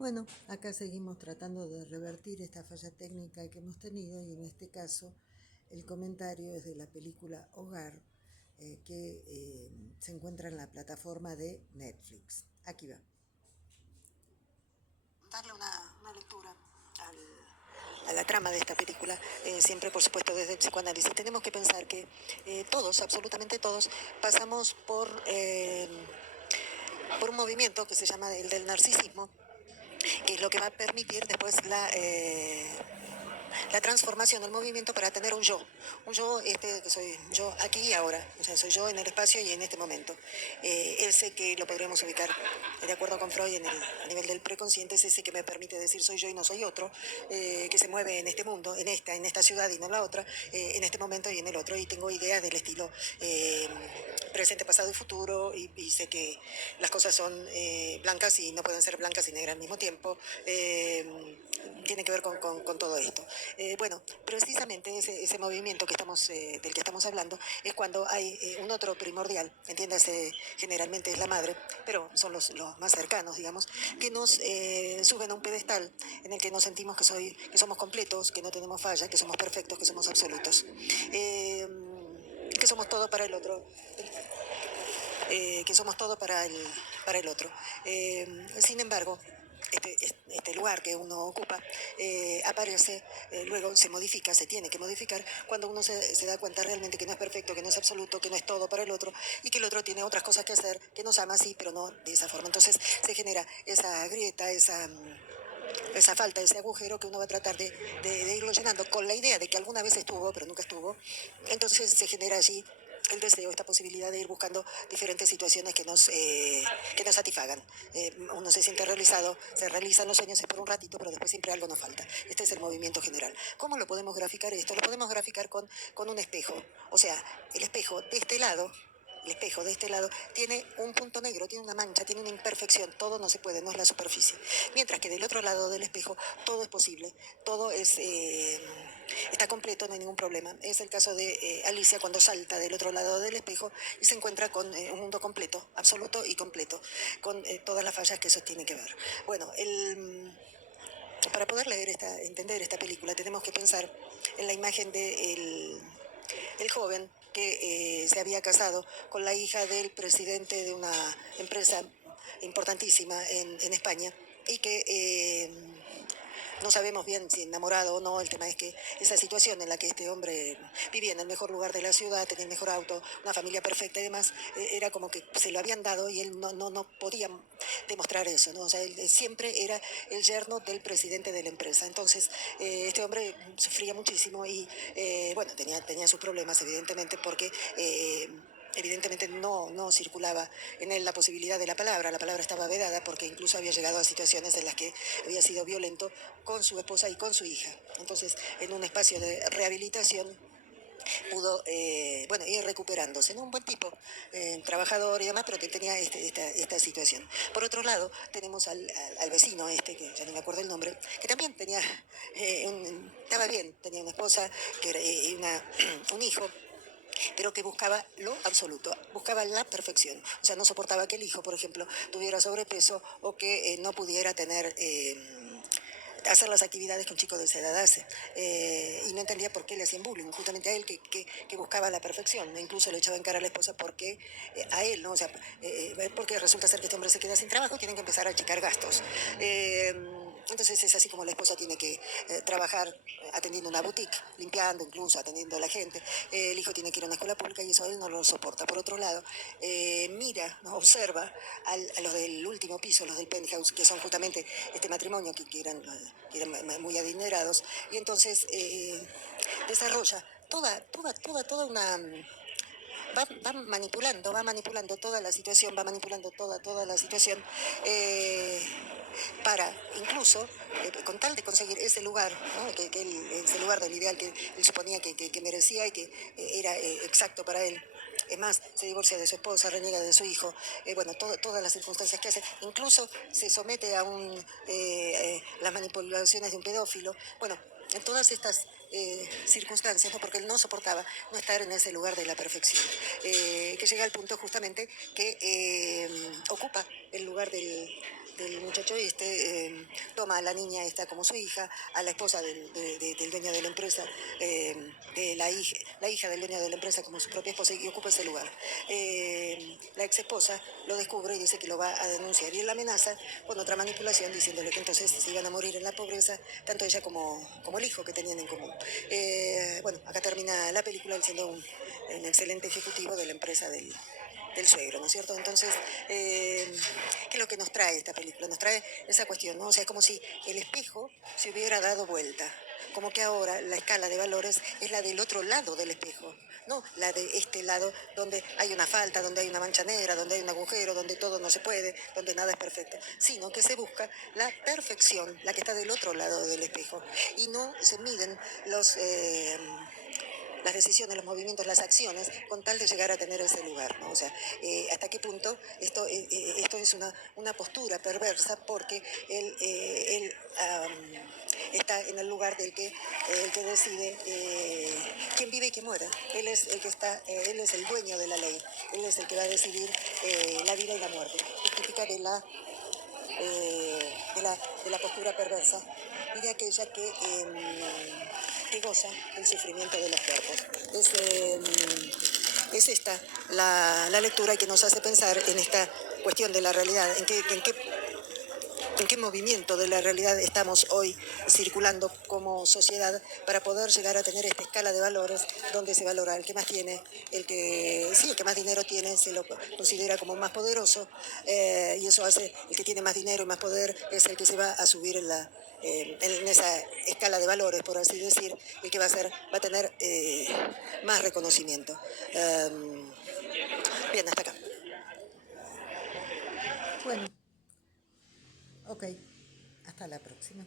Bueno, acá seguimos tratando de revertir esta falla técnica que hemos tenido y en este caso el comentario es de la película Hogar que se encuentra en la plataforma de Netflix. Aquí va. Darle una lectura a la trama de esta película, siempre por supuesto desde el psicoanálisis. Tenemos que pensar que todos, absolutamente todos, pasamos por un movimiento que se llama el del narcisismo, que es lo que va a permitir después la transformación del movimiento para tener un yo que soy yo aquí y ahora, o sea, soy yo en el espacio y en este momento. Ese que lo podríamos ubicar, de acuerdo con Freud, a nivel del preconsciente, es ese que me permite decir soy yo y no soy otro, que se mueve en este mundo, en esta ciudad y no en la otra, en este momento y en el otro, y tengo ideas del estilo presente, pasado y futuro, y sé que las cosas son blancas y no pueden ser blancas y negras al mismo tiempo. Tiene que ver con todo esto. Bueno, precisamente ese movimiento del que estamos hablando es cuando hay un otro primordial, entiéndase, generalmente es la madre, pero son los más cercanos, digamos, que nos suben a un pedestal en el que nos sentimos que somos completos, que no tenemos falla, que somos perfectos, que somos absolutos, que somos todo para el otro. Que somos todo para el otro. Sin embargo, este lugar que uno ocupa aparece, luego se modifica, se tiene que modificar cuando uno se da cuenta realmente que no es perfecto, que no es absoluto, que no es todo para el otro y que el otro tiene otras cosas que hacer, que nos ama así, pero no de esa forma. Entonces se genera esa grieta, esa falta, ese agujero que uno va a tratar de irlo llenando con la idea de que alguna vez estuvo, pero nunca estuvo. Entonces se genera allí el deseo, esta posibilidad de ir buscando diferentes situaciones que nos satisfagan. Uno se siente realizado, se realizan los sueños es por un ratito, pero después siempre algo nos falta. Este es el movimiento general. ¿Cómo lo podemos graficar esto? Lo podemos graficar con un espejo. O sea, el espejo de este lado. El espejo de este lado tiene un punto negro, tiene una mancha, tiene una imperfección, todo no se puede, no es la superficie. Mientras que del otro lado del espejo todo es posible, todo está completo, no hay ningún problema. Es el caso de Alicia cuando salta del otro lado del espejo y se encuentra con un mundo completo, absoluto y completo, con todas las fallas que eso tiene que ver. Bueno, para poder entender esta película tenemos que pensar en la imagen de el joven que se había casado con la hija del presidente de una empresa importantísima en España y que no sabemos bien si enamorado o no. El tema es que esa situación en la que este hombre vivía en el mejor lugar de la ciudad, tenía el mejor auto, una familia perfecta y demás, era como que se lo habían dado y él no podía demostrar eso, ¿no? O sea, él siempre era el yerno del presidente de la empresa. Entonces, este hombre sufría muchísimo y, bueno, tenía sus problemas, evidentemente, porque evidentemente no circulaba en él la posibilidad de la palabra estaba vedada porque incluso había llegado a situaciones en las que había sido violento con su esposa y con su hija. Entonces, en un espacio de rehabilitación pudo, bueno, ir recuperándose, ¿no? Un buen tipo, trabajador y demás, pero que tenía esta situación. Por otro lado, tenemos al vecino que ya no me acuerdo el nombre, que también tenía, estaba bien, tenía una esposa que era, y un hijo, pero que buscaba lo absoluto, buscaba la perfección. O sea, no soportaba que el hijo, por ejemplo, tuviera sobrepeso o que no pudiera tener... hacer las actividades que un chico de esa edad hace. Y no entendía por qué le hacían bullying, justamente a él que buscaba la perfección. Incluso le echaba en cara a la esposa porque a él, ¿no? O sea, porque resulta ser que este hombre se queda sin trabajo y tienen que empezar a achicar gastos. Entonces es así como la esposa tiene que trabajar atendiendo una boutique, limpiando incluso, atendiendo a la gente. El hijo tiene que ir a una escuela pública y eso él no lo soporta. Por otro lado, mira, ¿no? Observa a los del último piso, los del penthouse, que son justamente este matrimonio que eran muy adinerados, y entonces desarrolla toda una va manipulando toda la situación, va manipulando toda la situación, para incluso, con tal de conseguir ese lugar, ¿no? Ese lugar del ideal que él suponía que merecía y que era exacto para él. Es más, se divorcia de su esposa, reniega de su hijo, bueno, todas las circunstancias que hace, incluso se somete a las manipulaciones de un pedófilo. Bueno, en todas estas circunstancias, ¿no? Porque él no soportaba no estar en ese lugar de la perfección, que llega al punto justamente que ocupa el lugar del muchacho este, toma a la niña esta como su hija, a la esposa del dueño de la empresa, de la hija del dueño de la empresa como su propia esposa y ocupa ese lugar. La ex esposa lo descubre y dice que lo va a denunciar y él la amenaza con otra manipulación diciéndole que entonces se iban a morir en la pobreza, tanto ella como el hijo que tenían en común. Bueno, acá termina la película él siendo un excelente ejecutivo de la empresa del suegro, ¿no es cierto? Entonces, ¿qué es lo que nos trae esta película? Nos trae esa cuestión, ¿no? O sea, es como si el espejo se hubiera dado vuelta, como que ahora la escala de valores es la del otro lado del espejo, no la de este lado donde hay una falta, donde hay una mancha negra, donde hay un agujero, donde todo no se puede, donde nada es perfecto, sino que se busca la perfección, la que está del otro lado del espejo, y no se miden las decisiones, los movimientos, las acciones, con tal de llegar a tener ese lugar, ¿no? O sea, hasta qué punto esto es una postura perversa porque él está en el lugar el que decide quién vive y quién muere. Él es el que está, él es el dueño de la ley, él es el que va a decidir la vida y la muerte. Es típica de la postura perversa y de aquella que goza del sufrimiento de los cuerpos. Es esta la lectura que nos hace pensar en esta cuestión de la realidad, en qué movimiento de la realidad estamos hoy circulando como sociedad para poder llegar a tener esta escala de valores donde se valora el que más tiene, el que más dinero tiene se lo considera como más poderoso, y eso hace el que tiene más dinero y más poder es el que se va a subir en esa escala de valores, por así decir, el que va a tener más reconocimiento. Bien, hasta acá. Bueno, ok, hasta la próxima.